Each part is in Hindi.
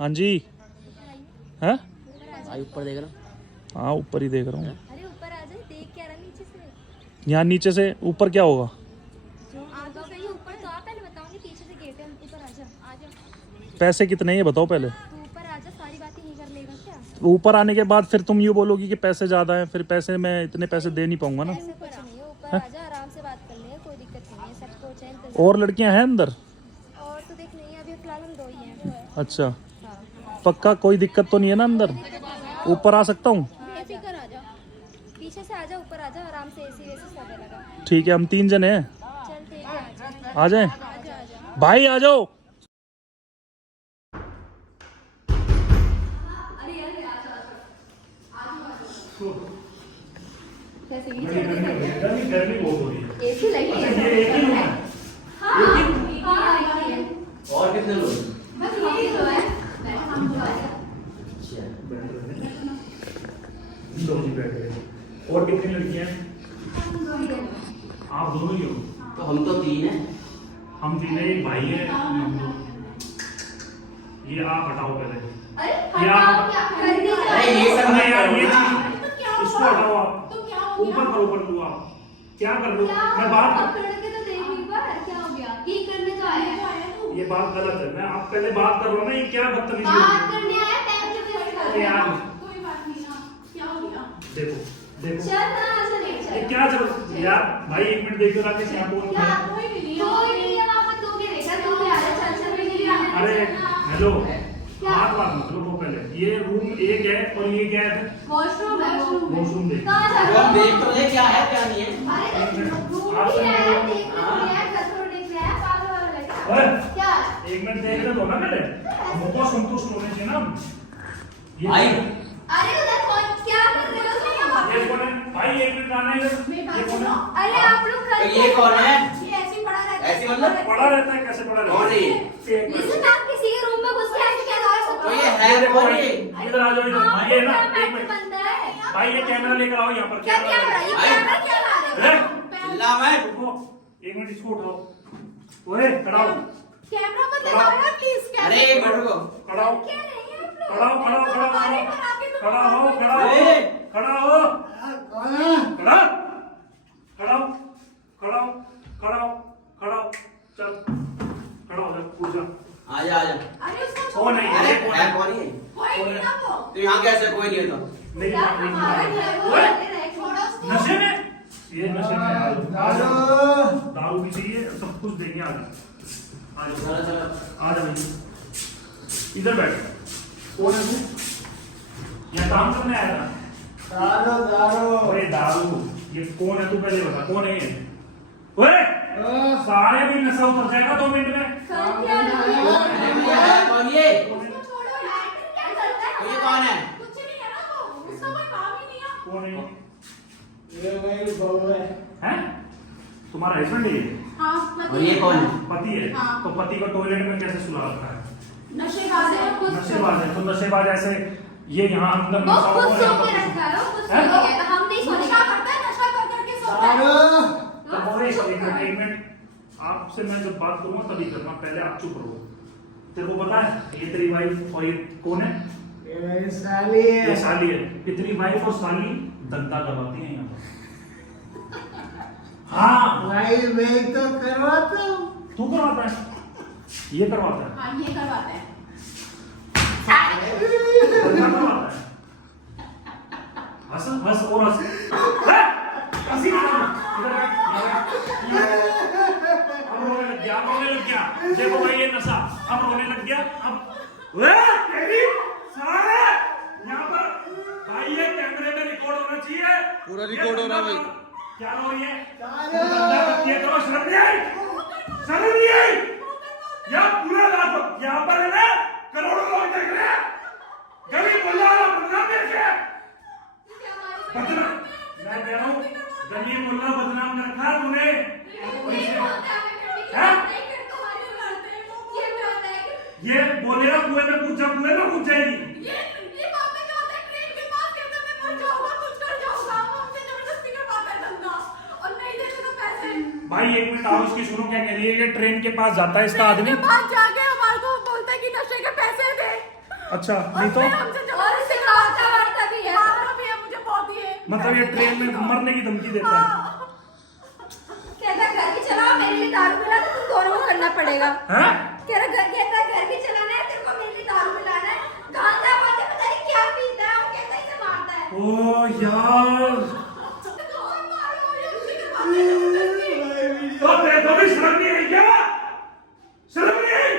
हाँ जी। है भाई ऊपर देख रहा। हाँ ऊपर ही देख रहा हूँ। अरे ऊपर आ जाए, देख क्या रहा नीचे से। यहाँ नीचे से ऊपर क्या होगा? आ तो सही ऊपर, तो आप पहले बताओगे, पीछे से गेट है, ऊपर आ जा, आ जा। पैसे कितने हैं ये बताओ पहले। तू ऊपर आ जा, सारी बातें नहीं कर लेगा क्या? ऊपर आने के बाद फिर तुम यूँ बोलोगी कि पैसे ज़्यादा हैं, फिर पैसे मैं इतने पैसे दे नहीं पाऊंगा ना। ऐसा कुछ नहीं है, ऊपर आ जा, आराम से बात कर ले, कोई दिक्कत नहीं है, सबको चाहे इंतजार। और लड़कियां हैं अंदर? और तो देख नहीं है, अभी फिलहाल हम 2 ही हैं। अच्छा हाँ पक्का कोई दिक्कत तो नहीं है ना अंदर? ऊपर आ सकता हूँ? बेफिक्र आ जा, पीछे से आ जा, ऊपर आ जा, आराम से एसी वेसी सब है लगा। ठीक है हम 3 जने हैं। चल ठीक है, आ जाएं? आ जा, आ जा। भाई आ जाओ। गर्मी बहुत हो रही है। एसी लगी है। ये एक ही रूम है? और कितने लोग? बस यही तो है। दो ही बैठ गए। और कितनी लड़कियां हैं? आप दोनों ही हो? तो हम तो 3 हैं। हम 3 हैं, एक भाई है, हम 2। ये आप हटाओ पहले। ये आप अरे ये सब अरे यार ये ना। इसको हटाओ आप। ऊपर करो, ऊपर लो आप। क्या कर लो? मैं बात ये बात गलत है। मैं आप पहले बात कर रहा हूँ ना, ये क्या बदतमीजी है? अरे यार देखो देखो ये क्या चलो यार भाई 1 मिनट देखो राकेश यहाँ बोल। अरे हेलो बात मत लो पहले। ये रूम एक है और ये क्या है? वॉशरूम देखो। हम देख तो ले क्या है क्या नहीं है। ओए, 1 मिनट देखने दो ना पहले, हमको संतुष्ट होने चाहिए ना। ये भाई ये कौन है भाई? 1 मिनट आना है इधर। ये कौन है? अरे आप लोग तो ये कौन है? ऐसे पड़ा रहता है। ऐसे मतलब पड़ा रहता है? कैसे पड़ा रहता कौन है ये? एक मिनट। इसमें आप किसी के रूम में घुस के ऐसे क्या कर सकते तो हो? ये है कौन ये? इधर आ जाओ इधर। भाई ये ना 1 मिनट बंद है। भाई ये कैमरा लेकर आओ यहाँ पर। क्या कैमरा? ये कैमरा क्या ला रहे हो? चिल्ला मत। रुको 1 मिनट इसको उठाओ। ओए खड़ा हो, कैमरा मत दिखाओ ना प्लीज। अरे एक मिनट रुको। खड़ा हो, क्या रही है आप लोग? खड़ा हो, खड़ा हो, खड़ा हो, खड़ा हो, खड़ा हो, ए! खड़ा हो, खड़ा खड़ा हो, खड़ा हो, खड़ा हो, खड़ा हो, चल खड़ा हो जा, उठ जा। आजा आजा। अरे उसको कौन है? अरे ये कौन है है? कौन ये? कोई नहीं ना वो। तो यहाँ कैसे कोई नहीं है तो? नहीं यार नहीं, हमारा नहीं, है वो, ओए, छोड़ो उसको। नशे में? ये नशे में दारू भी चाहिए, सब कुछ देंगे। आ जा, आ जा, चलो चलो। आ जा भाई, इधर बैठ। कौन है तू? यहाँ काम करने आया था? अरे दारू, ये कौन है? तू पहले बता कौन है ये? ओए सारे भी नशा उतर जाएगा 2 मिनट में। कल क्या रही है? है कौन ये? उसको छोड़ो, लाइटिंग क्या करता है? तो ये कौन है? कुछ नहीं है ना वो, उसका कोई काम ही नहीं है। कौन है ये? हैं? तुम्हारा हस्बैंड है ये? हाँ, और ये कौन है? पति है? हाँ। तो पति को टॉयलेट में कैसे सुला रखा है? नशेबाज है वो, खुद नशेबाज है तो नशेबाज ऐसे ये यहाँ अंदर वो नशा खुद हो, सो यहाँ के पर- रखा है, वो खुद सो हैं? के गया था, हम नहीं सोने नशा करता है, नशा कर करके सोता है। तो बोले, एक मिनट आपसे मैं जब बात करूंगा तभी करना, पहले आप चुप रहो। तेरे को पता है ये तेरी वाइफ और ये कौन है? ये साली है। ये तेरी वाइफ और साली धंधा करवाती है यहाँ पर। हाँ भाई मैं तो करवाता हूँ। तू करवाता है? ये करवाता है? हाँ, ये करवाता है। धंधा करवाता है? हंस हंस और हंस। हैं? हंसी मत करो। इधर बैठ, इधर बैठ। अब रोने लग गया, अब रोने लग गया। देखो भाई ये नशा अब रोने लग गया। अब तेरी सारे यहाँ पर भाई ये कैमरे में रिकॉर्ड होना चाहिए। पूरा रिकॉर्ड हो रहा है भाई। क्या हो रही है? धंधा करती है तो शर्म नहीं आई? शर्म नहीं आई? यहाँ पूरा लाखों यहाँ पर है ना करोड़ों लोग देख रहे हैं। गरीब मुल्ला वाला बदनाम करके बदनाम, मैं कह रहा हूँ गरीब मुल्ला बदनाम कर रखा तूने। ये बोलेगा कुएं में कूद जा, कुएं में कूद जाएगी। भाई 1 मिनट आओ, इसकी सुनो क्या कह रही है। ये ट्रेन के पास जाता है इसका आदमी। पास जाके हमारे को बोलता है कि नशे के पैसे दे। अच्छा नहीं तो और इसे मारता वारता भी है। मुझे बहुत ही है। मतलब ये ट्रेन में मरने की धमकी देता है कहता घर भी चलाओ मेरे लिए दारू मिला तो तुम दोनों को करना पड़ेगा। हैं? कहता घर भी चलाना है तेरे को मेरे लिए दारू मिलाना है। गांजा वांजा पता नहीं क्या पीता है वो कहता है इसे मारता है। ओ यार तो देखो भी शर्म नहीं आई क्या? शर्म नहीं आई?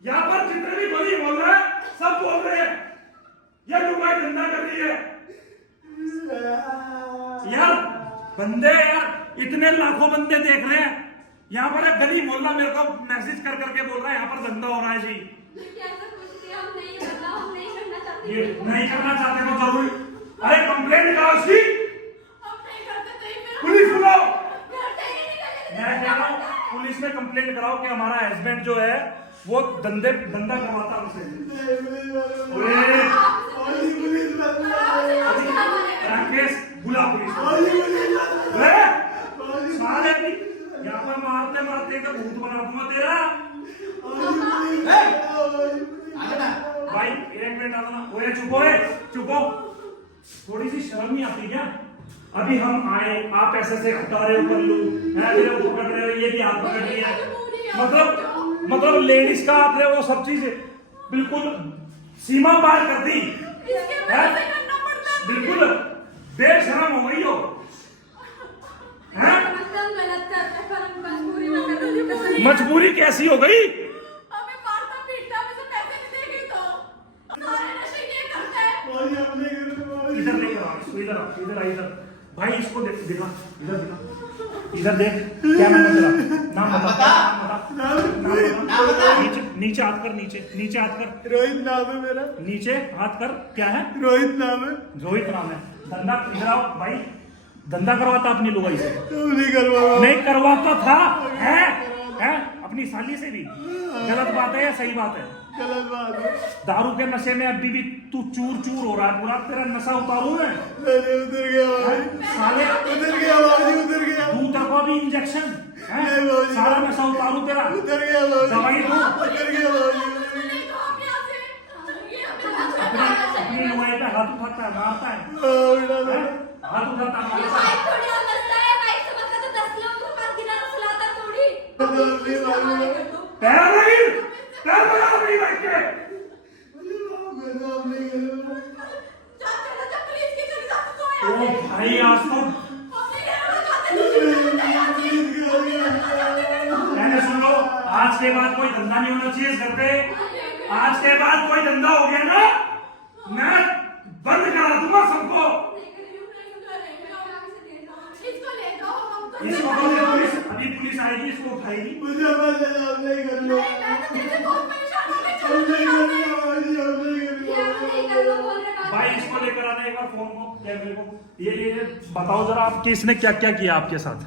यहाँ पर जितने भी गोली बोल रहे हैं सब बोल रहे हैं ये लुगाई धंधा कर रही है। यार बंदे यार इतने लाखों बंदे देख रहे हैं यहाँ पर एक गली मोहल्ला मेरे को मैसेज कर करके बोल रहा है यहाँ पर धंधा हो रहा है जी। ऐसा कुछ नहीं हम नहीं करना हम नहीं करना चाहते। ये नहीं करना चाहते तो जरूर अरे कंप्लेंट कराओ उसकी पुलिस बुलाओ। मैं कह रहा हूँ पुलिस में कंप्लेंट कराओ कि हमारा हस्बैंड जो है वो धंधा करवाता है उसे। राकेश बुला पुलिस। साले यहाँ पर मारते मारते तो भूत बना दूंगा तेरा। भाई एक मिनट आना। ओए चुप हो थोड़ी सी शर्म नहीं आती क्या? अभी हम आए आप ऐसे से हटा रहे हो पल्लू है मेरे ऊपर पकड़ रहे हो ये भी हाथ पकड़ रही है मतलब लेडीज का आप वो सब चीज बिल्कुल सीमा पार कर दी है? बिल्कुल बेशरम हो गई हो है? गलत करते हैं पर हम मजबूरी में कर रहे हैं। मजबूरी कैसी हो गई? हमें मारता पीटता हमें से पैसे नहीं देगी तो सारे नशे ये करते हैं। इधर लेकर आओ इसको इधर भाई इसको दिखा इधर देख क्या नाम है तेरा? नाम बता। नीचे हाथ कर नीचे हाथ कर। रोहित नाम है मेरा। नीचे हाथ कर। क्या है? रोहित नाम है। रोहित नाम है। धंधा इधर आओ भाई धंधा करवाता अपनी लुगाई से? नहीं करवाता था है अपनी साली से भी। गलत बात है या सही बात है? गलत बात है। दारू के नशे में अभी भी तू चूर हो रहा है पूरा। तेरा नशा उतारू मैं उतर गया भाई। साले उतर गया भाई उतर गया। तू तक अभी इंजेक्शन नहीं भाई। सारा नशा उतारू तेरा। उतर गया भाई। दवाई दो। उतर गया भाई। अपनी लुगाई पे हाथ उठाता है मारता है हाथ उठाता है ये मारता है। बाइक थोड़ी समझता है बाइक समझता तो 10 लोगों को पास गिरा सुलाता थोड़ी। पैर नहीं पैर बना अपनी बाइक के। ओ भाई आज तो मैंने सुन लो आज के बाद कोई धंधा नहीं होना चाहिए इस घर पे। आज के बाद कोई धंधा हो गया ना मैं बंद करा दूंगा सबको। इसको पुलिस अभी पुलिस आएगी इसको उठाएगी। मुझे मत आप नहीं कर लो। भाई इसको लेकर आना एक बार फोन को कैमरे को। ये बताओ जरा आपके इसने क्या क्या किया आपके साथ?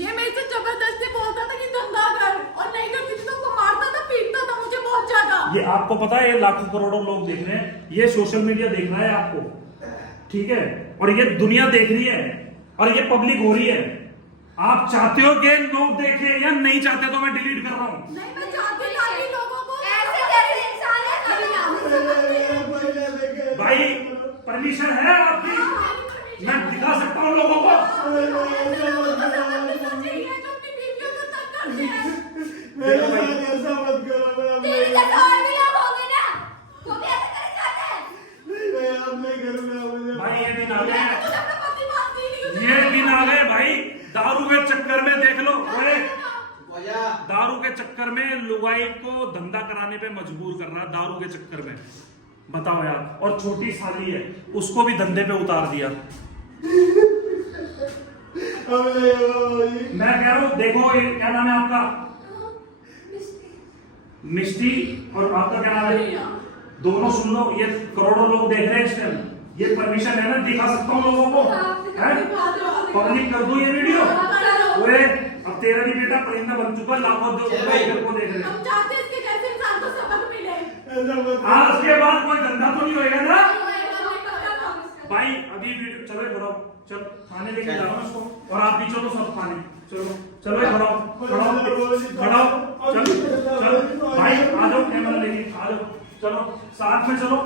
ये मेरे से जबरदस्ती बोलता था कि धंधा कर और नहीं करती थी तो उसको मारता था पीटता था मुझे बहुत ज्यादा। ये आपको पता है ये लाखों करोड़ों लोग देख रहे हैं ये सोशल मीडिया देख रहा है आपको ठीक है और ये दुनिया देख रही है और ये पब्लिक हो रही है। आप चाहते हो कि लोग देखें या नहीं चाहते तो मैं डिलीट कर रहा हूँ। नहीं मैं चाहती था कि लोगों को ऐसे कैसे इंसान है कभी ना। भाई परमिशन है आपकी मैं दिखा सकता हूँ लोगों को। ऐसा मत करो। तेरे जैसे और भी लोग होंगे ना वो भी ऐसे करना चाहते हैं। मैं अब नहीं करूंगा। मुझे भाई ये दिन आ गए ये दिन आ गए भाई दारू के चक्कर में देख लो। दारू के चक्कर में लुगाई को धंधा कराने पे मजबूर कर रहा है दारू के चक्कर में। बताओ यार और छोटी साली है उसको भी धंधे पे उतार दिया। मैं कह रहा हूँ देखो ये क्या नाम है आपका? मिष्टी और आपका क्या नाम है? दोनों सुन लो ये करोड़ों लोग देख रहे हैं इस टाइम। ये परमिशन है ना दिखा सकता हूँ लोगों को है? पब्लिक कर दो ये वीडियो। ओए अब तेरा भी बेटा परिंदा बन चुका लाखों को देख रहे हैं। हम चाहते हैं इसके जैसे इंसान को सबक मिले। आज के बाद कोई धंधा तो नहीं होएगा ना भाई? अभी वीडियो चलो खड़ो चल खाने लेके जाओ उसको और आप भी चलो सब खाने चलो चलो खड़ो चल चल भाई आ जाओ कैमरा लेके आ जाओ। चलो साथ में चलो।